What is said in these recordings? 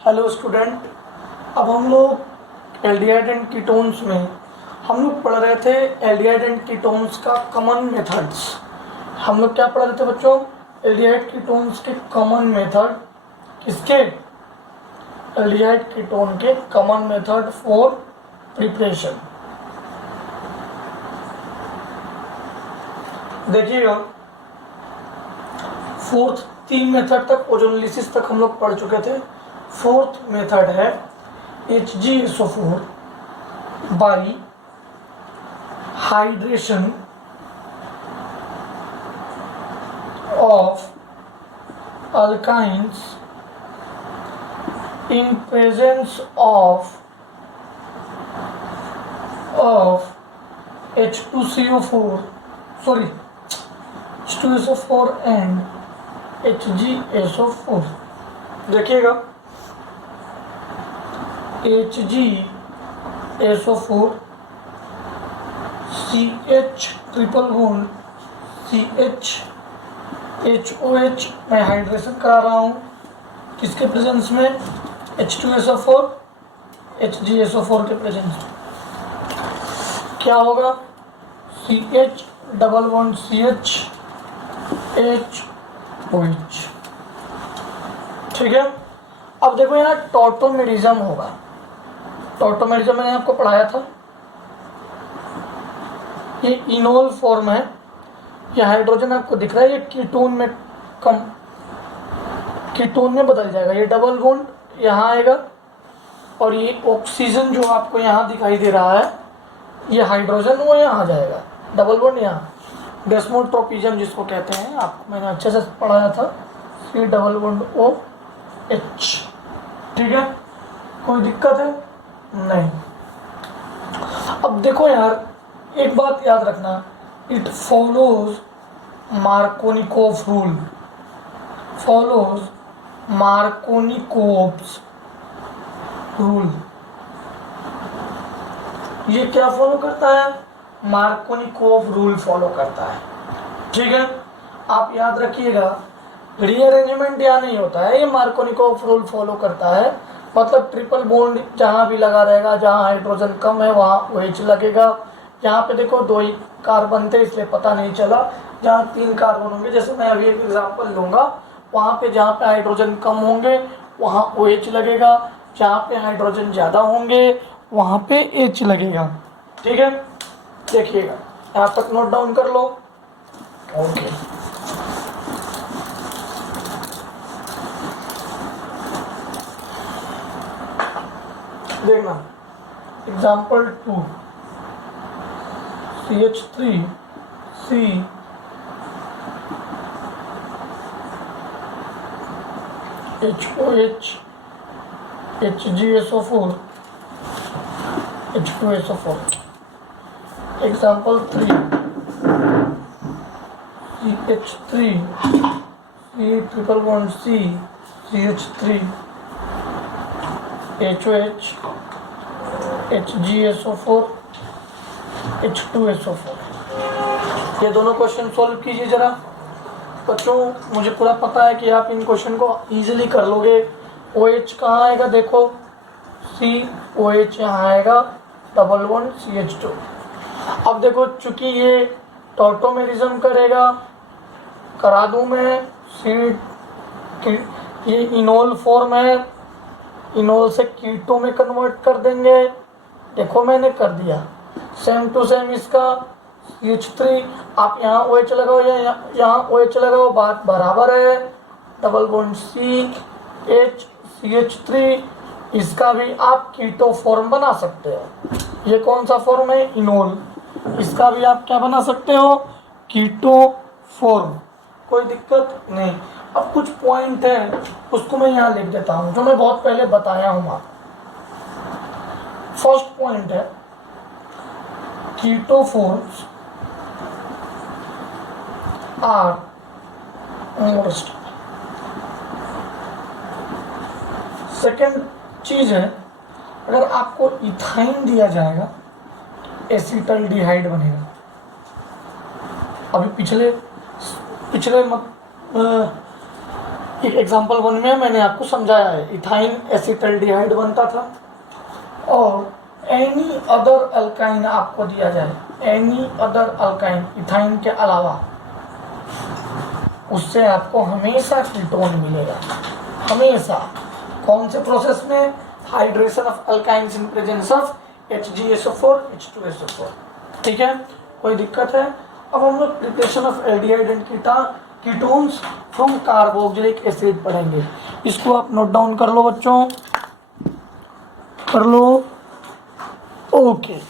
Hello student, अब हम लोग एल्डिहाइड एंड कीटोन्स में हम लोग पढ़ रहे थे एल्डिहाइड एंड कीटोन्स का कॉमन मेथड्स। हम लोग क्या पढ़ रहे थे बच्चों? एल्डिहाइड कीटोन्स के कॉमन मेथड। किसके? एल्डिहाइड कीटोन के कॉमन मेथड फॉर प्रिपरेशन। देखिएगा, फोर्थ 3 मेथड तक ओजोनोलिसिस तक हम लोग पढ़ चुके थे। फोर्थ मेथड है HgSO4 by hydration of alkynes in presence of H2CO4 and HgSO4। देखिएगा, HgSO4 CH triple bond CH HOH मैं हाइड्रेशन करा रहा हूँ किसके प्रेजेंस में? H2SO4 HgSO4 के प्रेजेंस में। क्या होगा? CH double bond CH HOH। ठीक है। अब देखो यहाँ टॉटोमेरिज्म होगा। टॉटोमेरिज्म मैंने आपको पढ़ाया था। ये इनोल फॉर्म है। ये हाइड्रोजन आपको दिख रहा है, ये कीटोन में बदल जाएगा। ये डबल बॉन्ड यहाँ आएगा और ये ऑक्सीजन जो आपको यहाँ दिखाई दे रहा है, ये हाइड्रोजन वो यहाँ आ जाएगा। डबल बॉन्ड यहाँ डेस्मोट्रोपिज्म जिसको कहते हैं, आपको मैंने अच्छे से पढ़ाया था। C double bond OH। ठीक है, कोई दिक्कत है? नहीं। अब देखो यार, एक बात याद रखना, it follows Markovnikov rule. Follows Markovnikov's rule. ये क्या फॉलो करता है? मार्कोनिकोव रूल फॉलो करता है। ठीक है, आप याद रखिएगा, रीअरेंजमेंट यहाँ नहीं होता है, ये मार्कोनिकोव रूल फॉलो करता है। मतलब ट्रिपल बॉन्ड जहाँ भी लगा रहेगा, जहाँ हाइड्रोजन कम है वहाँ OH लगेगा। यहाँ पे देखो 2 ही कार्बन थे इसलिए पता नहीं चला। जहाँ 3 कार्बन होंगे, जैसे मैं अभी एक एग्जांपल लूँगा, वहाँ पे जहाँ पे हाइड्रोजन कम होंगे वहाँ OH लगेगा, जहाँ पे हाइड्रोजन ज़्यादा होंगे वहाँ पे H लगेगा। ठीक है, देखिएगा, यहाँ तक नोट डाउन कर लो। ओके, देखना example 2, CH3 C HOH HgSO4 H2SO4। Example 3, CH3 C triple bond C CH3 HOH HgSO4 H2SO4। ये दोनों क्वेश्चन सॉल्व कीजिए जरा बच्चों। मुझे पूरा पता है कि आप इन क्वेश्चन को इजीली कर लोगे। OH कहाँ आएगा? देखो COH यहाँ आएगा, डबल बॉन्ड CH2। अब देखो, चूंकि ये टॉटोमेरिज्म करेगा, करा दूँ मैं। ये इनोल फॉर्म है, इनोल से कीटो में कन्वर्ट कर देंगे। देखो मैंने कर दिया। सेम टू सेम इसका CH3, आप यहाँ OH लगाओ या यहाँ OH लगाओ, बात बराबर है। डबल बॉन्ड CH CH3, इसका भी आप कीटो फॉर्म बना सकते हो। ये कौन सा फॉर्म है? इनोल। इसका भी आप क्या बना सकते हो? Keto form. कोई दिक्कत नहीं। अब कुछ पॉइंट है उसको मैं यहाँ लिख देता हूँ, जो मैं बहुत पहले बताया हूँ आपको। फर्स्ट पॉइंट है keto forms are more stable. Second चीज है, अगर आपको इथाइन दिया जाएगा, एसिटल्डिहाइड बनेगा। अभी पिछले एक एग्जाम्पल 1 में मैंने आपको समझाया है, इथाइन एसिटल्डिहाइड बनता था, और एनी अदर अल्काइन आपको दिया जाए, एनी अदर अल्काइन इथाइन के अलावा, उससे आपको हमेशा कीटोन मिलेगा, हमेशा। कौन से प्रोसेस में? Hydration of alkynes in presence of HgSO4 H2SO4। ठीक है, कोई दिक्कत है? अब हम लोग preparation of aldehyde and ketones from carboxylic acid पढ़ेंगे। इसको आप नोट डाउन कर लो बच्चों, कर लो। Okay,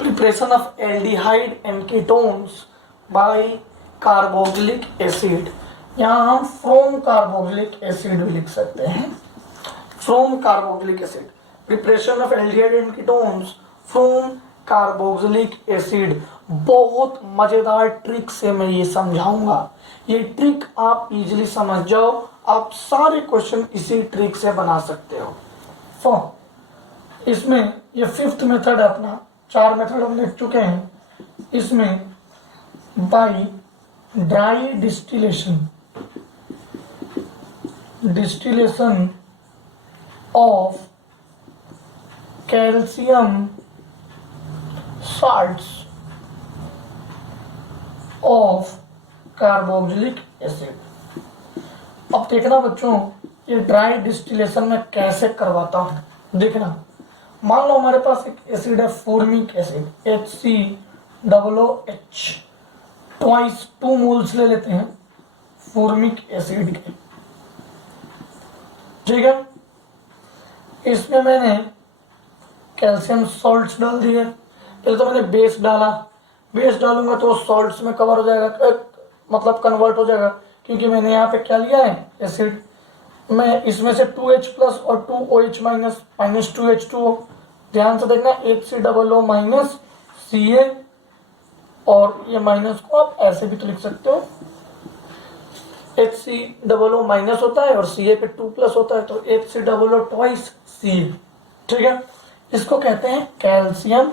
preparation of aldehyde and ketones by carboxylic acid। यहाँ हम फ्रॉम कार्बोक्सिलिक एसिड भी लिख सकते हैं, from carboxylic acid. Preparation of aldehyde and ketones from carboxylic acid. बहुत मजेदार ट्रिक से मैं ये समझाऊंगा, ये ट्रिक आप इजीली समझ जाओ, आप सारे क्वेश्चन इसी ट्रिक से बना सकते हो। तो इसमें ये 5th मेथड है अपना, 4 मेथड हम लिख चुके हैं। इसमें by dry distillation of calcium salts of carboxylic acid. अब देखना बच्चों, ये ड्राई डिस्टिलेशन में कैसे करवाता हूं, देखना। मान लो हमारे पास एक एसिड है, formic acid, HCOOH, twice 2 moles ले लेते हैं फॉर्मिक एसिड के। ठीक है, इसमें मैंने कैल्शियम सॉल्ट्स डाल दिए। पहले तो मैंने बेस डाला, बेस डालूंगा तो सॉल्ट्स में कवर हो जाएगा, मतलब कन्वर्ट हो जाएगा, क्योंकि मैंने यहाँ पे क्या लिया है, एसिड। मैं इसमें से 2H प्लस और 2OH माइनस, माइनस 2H2O। ध्यान से देखना, HCOO माइनस Ca, और ये माइनस को आप ऐसे भी तो लिख सकते हो, HCOO माइनस होता है और Ca पे 2 प्लस होता है, तो HCOO ट्वाइस Ca। ठीक है, इसको कहते हैं कैल्शियम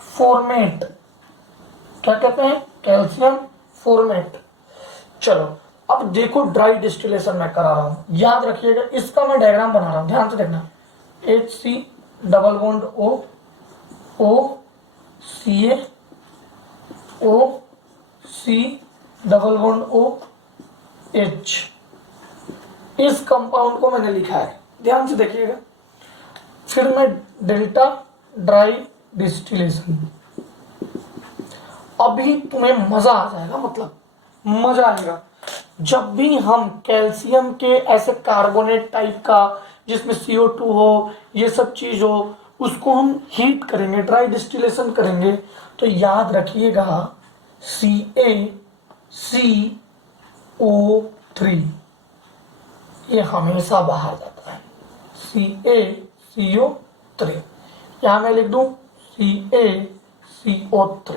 फॉर्मेट। क्या कहते हैं? Calcium formate. चलो अब देखो, ड्राई डिस्टिलेशन मैं करा रहा हूं, याद रखिएगा, इसका मैं डायग्राम बना रहा हूं, ध्यान से देखना। HC O Ca O C OH, इस कंपाउंड को मैंने लिखा है, ध्यान से देखिएगा। फिर मैं डेल्टा ड्राई डिस्टिलेशन। अभी तुम्हें मजा आ जाएगा, मतलब मजा आएगा जब भी हम कैल्शियम के ऐसे कार्बोनेट टाइप का, जिसमें CO2 हो, ये सब चीज हो, उसको हम हीट करेंगे, ड्राई डिस्टिलेशन करेंगे, तो याद रखिएगा CaCO3 ये हमेशा बाहर जाता है, CaCO3। यहां मैं लिख दूं CaCO3।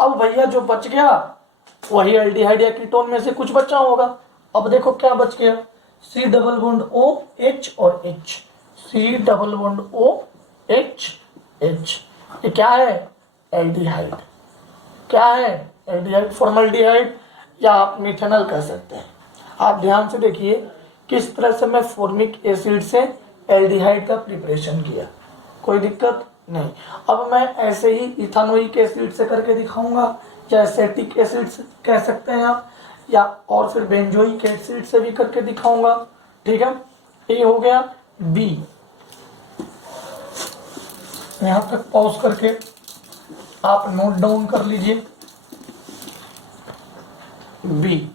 अब भैया जो बच गया वही एल्डिहाइड या कीटोन में से कुछ बचा होगा। अब देखो क्या बच गया, C डबल बॉन्ड OH और H, C double bond OH H। ये क्या है? एल्डिहाइड। क्या है? एल्डिहाइड, फॉर्मल्डिहाइड, या आप मिथेनॉल कह सकते हैं। आप ध्यान से देखिए किस तरह से मैं फॉर्मिक एसिड से एल्डिहाइड का प्रिपरेशन किया, कोई दिक्कत नहीं। अब मैं ऐसे ही इथानोइक एसिड से करके दिखाऊंगा, या एसेटिक एसिड से कह सकते हैं आप, या और फिर बेंजोइक एसिड से भी करके दिखाऊंगा। ठीक है, ये हो गया बी। यहां तक पॉज करके आप नोट डाउन कर लीजिए, B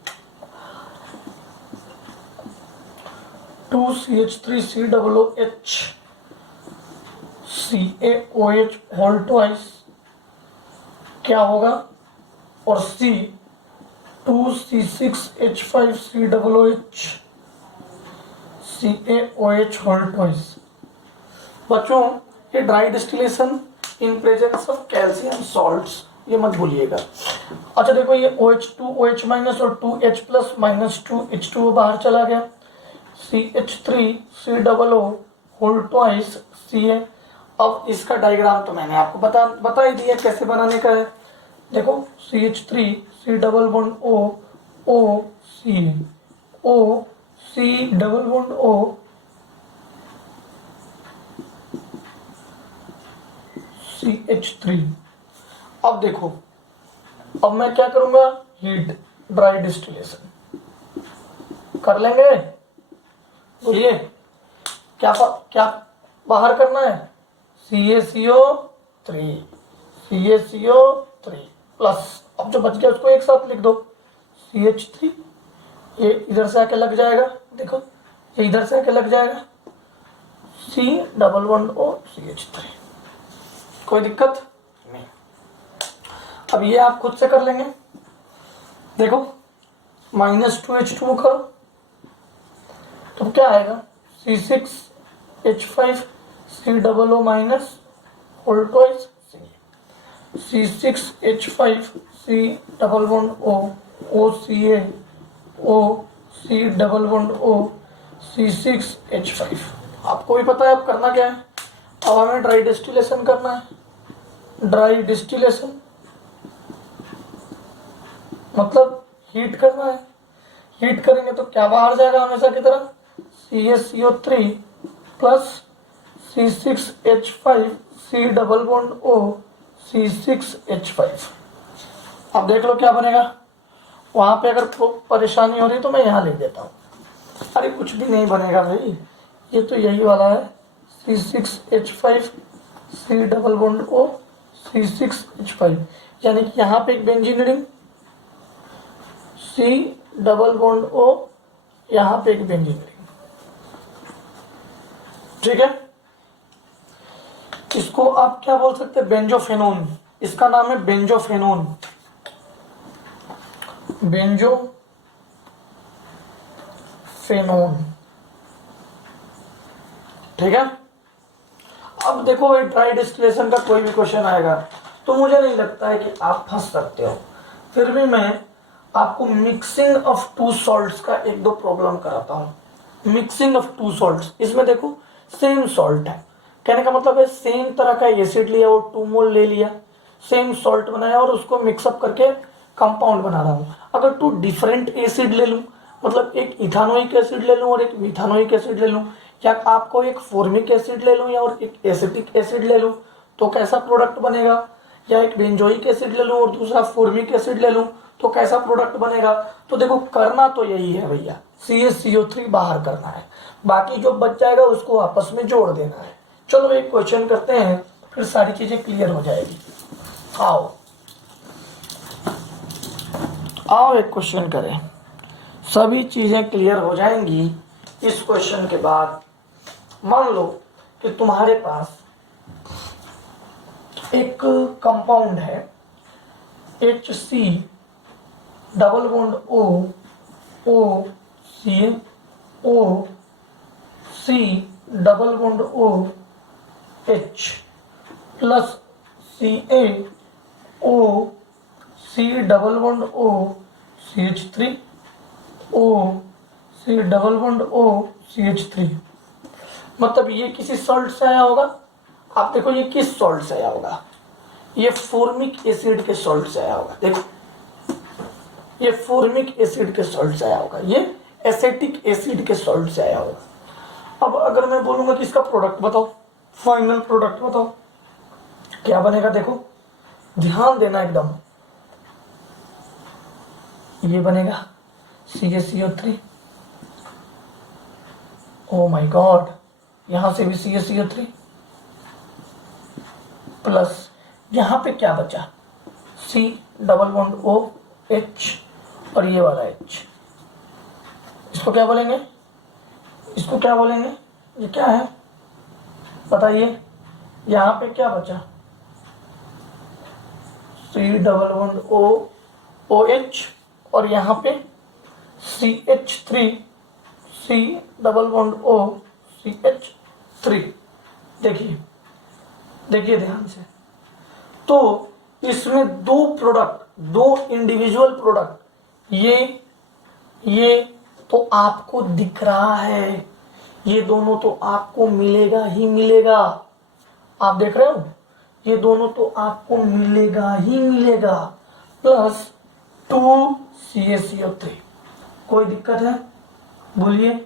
2CH3COOH CaOH whole twice क्या होगा, और C 2C6H5COOH CaOH whole twice. बच्चों ये dry distillation in presence of calcium salts, ये मत भूलिएगा। अच्छा देखो ये OH2 OH माइनस और 2H प्लस माइनस 2H2 बाहर चला गया, CH3 COO whole twice Ca। अब इसका डायग्राम तो मैंने आपको बता ही दिया कैसे बनाने का है। देखो CH3 C double bond O O Ca O C double bond O CH3। अब देखो, अब मैं क्या करूंगा, हीट ड्राई डिस्टिलेशन कर लेंगे। बोलिए क्या क्या बाहर करना है, CaCO3 प्लस, अब जो बच गया उसको एक साथ लिख दो, CH3, ये इधर से आके लग जाएगा, देखो ये इधर से आके लग जाएगा, C double bond O CH3। कोई दिक्कत नहीं। अब ये आप खुद से कर लेंगे। देखो -2H2 करो तो क्या आएगा, C6H5 COO minus whole twice C6H5 C double bond O OCa O C double bond O C6H5। आपको भी पता है अब करना क्या है, अब हमें ड्राई डिस्टिलेशन करना है। ड्राई डिस्टिलेशन मतलब हीट करना है। हीट करेंगे तो क्या बाहर जाएगा हमेशा की तरह, CaCO3 plus C6H5 C double bond O C6H5। अब देख लो क्या बनेगा, वहां पे अगर परेशानी हो रही तो मैं यहाँ लिख देता हूँ। अरे कुछ भी नहीं बनेगा भाई, ये तो यही वाला है, C6H5 C double bond O C6H5, यानी कि यहाँ पे एक benzene ring C double bond O, यहाँ पे एक बेंजीन रिंग। ठीक है, इसको आप क्या बोल सकते हैं, बेंजोफेनोन। इसका नाम है बेंजोफेनोन, बेंजोफेनोन। ठीक है, अब देखो ड्राई डिस्टिलेशन का कोई भी क्वेश्चन आएगा तो मुझे नहीं लगता है कि आप फंस सकते हो। फिर भी मैं आपको मिक्सिंग ऑफ टू सॉल्ट्स का एक दो प्रॉब्लम कराता हूँ। मिक्सिंग ऑफ टू सॉल्ट्स, इसमें देखो सेम सॉल्ट है, कहने का मतलब है सेम तरह का एसिड लिया और 2 मोल ले लिया, सेम सॉल्ट बनाया और उसको मिक्सअप करके कंपाउंड बना रहा हूँ। अगर 2 डिफरेंट एसिड ले लूँ, मतलब एक इथानोइक एसिड ले लूँ और एक मिथानोइक एसिड ले लूँ, या आपको एक फॉर्मिक एसिड ले लूँ या और एक एसिटिक एसिड ले लूँ, तो कैसा प्रोडक्ट बनेगा, या एक बेंजोइक एसिड ले लूँ और दूसरा फॉर्मिक एसिड ले लूँ तो कैसा प्रोडक्ट बनेगा। तो देखो करना तो यही है भैया, CaCO3 बाहर करना है, बाकी जो बच जाएगा उसको आपस में जोड़ देना है। चलो एक क्वेश्चन करते हैं, फिर सारी चीजें क्लियर हो जाएगी। आओ आओ एक क्वेश्चन करें, सभी चीजें क्लियर हो जाएंगी इस क्वेश्चन के बाद। मान लो कि तुम्हारे पास एक कंपाउंड है HC double bond O O Ca O C double bond O H plus Ca O C double bond O CH3 O C double bond O CH3। मतलब ये किसी सॉल्ट से आया होगा। आप देखो ये किस सॉल्ट से आया होगा, ये फॉर्मिक एसिड के सॉल्ट से आया होगा। देखो ये फॉर्मिक एसिड के सॉल्ट से आया होगा, ये एसिटिक एसिड के सॉल्ट से आया होगा। अब अगर मैं बोलूंगा कि इसका प्रोडक्ट बताओ, फाइनल प्रोडक्ट बताओ, क्या बनेगा, देखो ध्यान देना एकदम, ये बनेगा CaCO3। ओ माय गॉड, यहां से भी CaCO3 प्लस यहां पे क्या बचा, C double bond O H और ये वाला H। इसको क्या बोलेंगे, इसको क्या बोलेंगे, ये क्या है बताइए। यहां पे क्या बचा, C double bond O OH और यहाँ पे CH3 C double bond O CH3। देखिए देखिए ध्यान से, तो इसमें दो प्रोडक्ट, दो इंडिविजुअल प्रोडक्ट, ये तो आपको दिख रहा है, ये दोनों तो आपको मिलेगा ही मिलेगा। आप देख रहे हो, ये दोनों तो आपको मिलेगा ही मिलेगा, प्लस 2CaCO3। कोई दिक्कत है? बोलिए,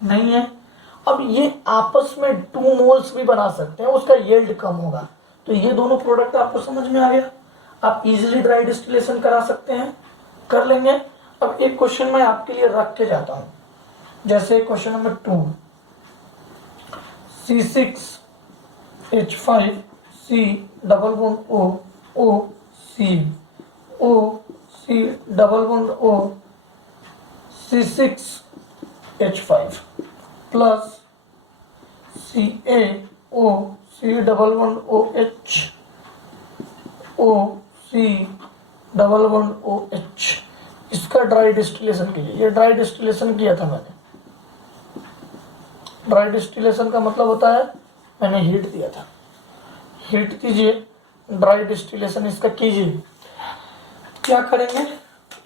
नहीं है। अब ये आपस में 2 मोल्स भी बना सकते हैं, उसका यील्ड कम होगा। तो ये दोनों प्रोडक्ट आपको समझ में आ गया, आप इजीली ड्राई डिस्टिलेशन करा सकते हैं, कर लेंगे। अब एक क्वेश्चन मैं आपके लिए रख के जाता हूं, जैसे question number 2, C6H5C double bond O C double bond O C6H5 plus CaO C double bond OH C double bond OH, इसका ड्राई डिस्टिलेशन कीजिए। ये ड्राई डिस्टिलेशन किया था मैंने। ड्राई डिस्टिलेशन का मतलब होता है मैंने हीट दिया था, हीट कीजिए, ड्राई डिस्टिलेशन इसका कीजिए। क्या करेंगे,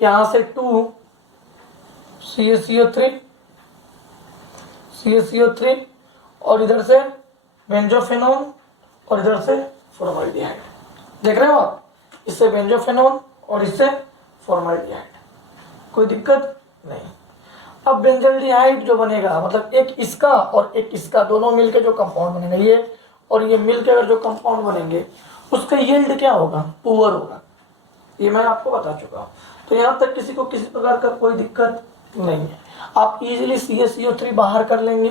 यहाँ से 2CaCO3 और इधर से बेंजोफेनॉन और इधर से फॉर्मल्डिहाइड। देख रहे हो आप, इससे बेंजोफेनॉन और इससे फॉर्मल्डिहाइड, कोई दिक्कत नहीं। अब बेंजल्डिहाइड जो बनेगा, मतलब एक इसका और एक इसका, दोनों मिलकर जो कंपाउंड बनेगा, ये और ये मिलकर अगर जो कंपाउंड बनेंगे, उसका यील्ड क्या होगा, पुअर होगा। ये मैं आपको बता चुका हूँ। तो यहाँ तक किसी को किसी प्रकार का कोई दिक्कत नहीं है, आप इजीली CaCO3 बाहर कर लेंगे,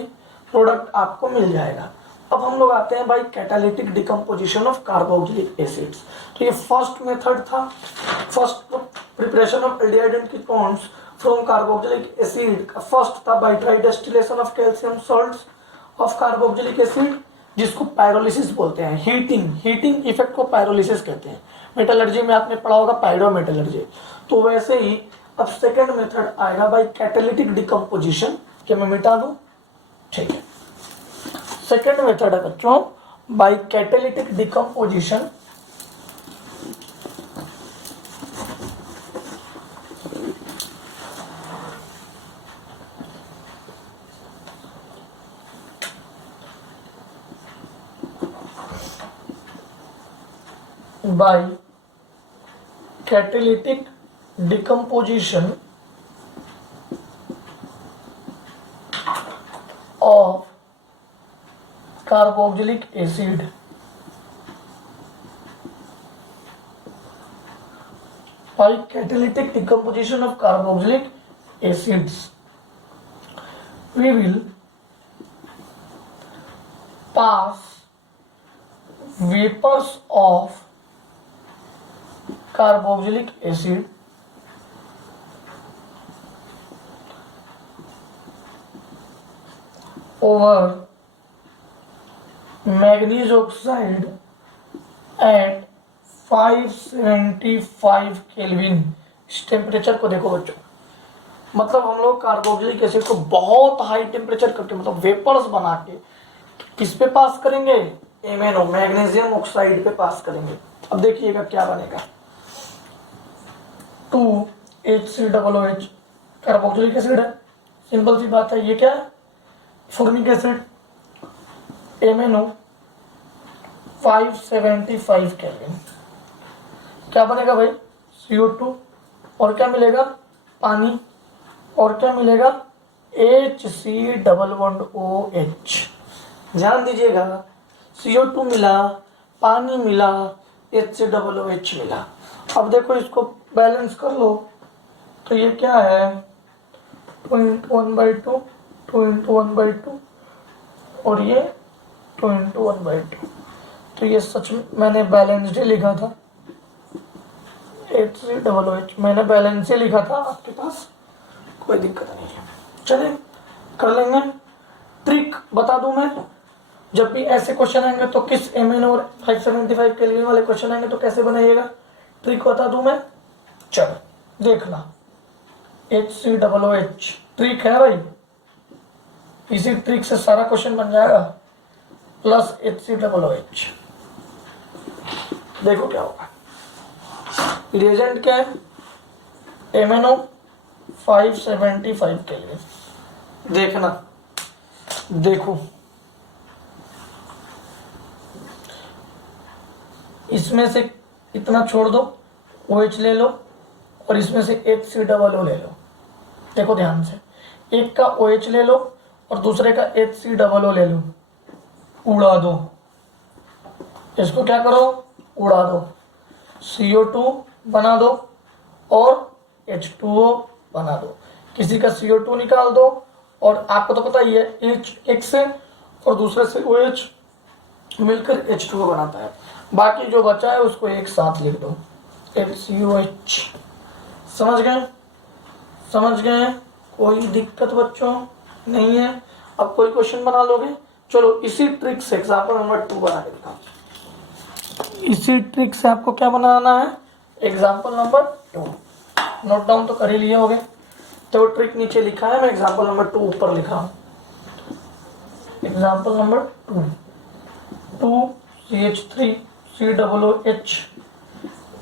प्रोडक्ट आपको मिल जाएगा। अब हम लोग आते हैं भाई catalytic decomposition of carboxylic acids. तो ये फर्स्ट मेथड था, first preparation of aldehyde and ketones from carboxylic acid का फर्स्ट था by dry distillation of calcium salts of carboxylic acid, जिसको पायरोलिसिस बोलते हैं। हीटिंग इफेक्ट को पायरोलिसिस कहते हैं। मेटलर्जी में आपने पढ़ा होगा पायरोमेटलर्जी। तो वैसे ही अब सेकंड मेथड आएगा बाय कैटालिटिक डिकम्पोजिशन। क्या मैं मिटा दूं? ठीक है, सेकंड मेथड है बच्चों by catalytic decomposition by catalytic decomposition of carboxylic acid by catalytic decomposition of carboxylic acids we will pass vapors of carboxylic acid over manganese oxide at 575 kelvin. इस temperature को देखो बच्चों, मतलब हम लोग कार्बोक्सिलिक एसिड को बहुत हाई टेम्परेचर करके, मतलब वेपर्स बना के किस पे पास करेंगे, MnO मैग्नीशियम ऑक्साइड पे पास करेंगे। अब देखिएगा क्या बनेगा, 2HCOOH कार्बोक्सिलिक एसिड है, सिंपल सी बात है। ये क्या है, फॉर्मिक एसिड, MnO 575 केल्विन। क्या बनेगा भाई, CO2 और क्या मिलेगा, पानी, और क्या मिलेगा, HC≡OH। ध्यान दीजिएगा, CO2 मिला, पानी मिला, HC≡OH मिला। अब देखो इसको बैलेंस कर लो, तो ये क्या है, 2 × 1/2, 2 × 1/2 और ये 2 × 1/2। तो ये सच में मैंने बैलेंस्ड ही लिखा था, HC≡OH मैंने बैलेंस ही लिखा था, आपके पास कोई दिक्कत नहीं है। चलिए कर लेंगे। ट्रिक बता दूं मैं, जब भी ऐसे क्वेश्चन आएंगे तो किस MnO और 575 केल्विन वाले क्वेश्चन आएंगे तो कैसे बनाइएगा, ट्रिक बता दूं मैं। चलो देखना, HC≡OH ट्रिक है भाई, इसी ट्रिक से सारा क्वेश्चन बन जाएगा, प्लस HCOOH। देखो क्या होगा, रिएजेंट क्या है, MnO 575 के लिए। देखना, देखो इसमें से इतना छोड़ दो, OH ले लो, और इसमें से HCOO ले लो। देखो ध्यान से, एक का OH ले लो और दूसरे का HCOO ले लो, उड़ा दो। इसको क्या करो, उड़ा दो, CO2 बना दो और H2O बना दो। किसी का CO2 निकाल दो, और आपको तो पता ही है H एक से और दूसरे से OH मिलकर H2O बनाता है। बाकी जो बचा है उसको एक साथ लिख दो, HCOH। समझ गए, समझ गए? कोई दिक्कत बच्चों नहीं है? अब कोई क्वेश्चन बना लोगे? चलो इसी ट्रिक से एग्जाम्पल नंबर 2 बना के दिखाओ। इसी ट्रिक से आपको क्या बनाना है, एग्जाम्पल नंबर 2। नोट डाउन तो कर ही लिए होगे, तो ट्रिक नीचे लिखा है, मैं एग्जाम्पल नंबर 2 ऊपर लिखा हूँ। Example number 2 2CH3 COOH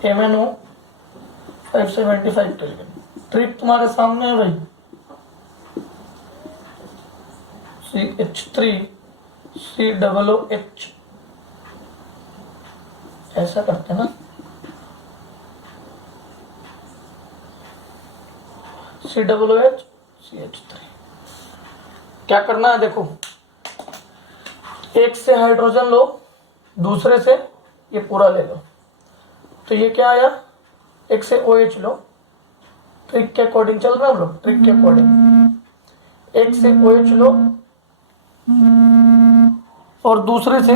MnO 575 kelvin. Trick तुम्हारे सामने है भाई, CH3 COOH ऐसा करते ना, COOH CH3। क्या करना है, देखो एक से हाइड्रोजन लो, दूसरे से ये पूरा ले लो, तो ये क्या आया, एक से OH लो। ट्रिक के अकॉर्डिंग चल रहा है हम लोग, ट्रिक के अकॉर्डिंग एक से OH लो और दूसरे से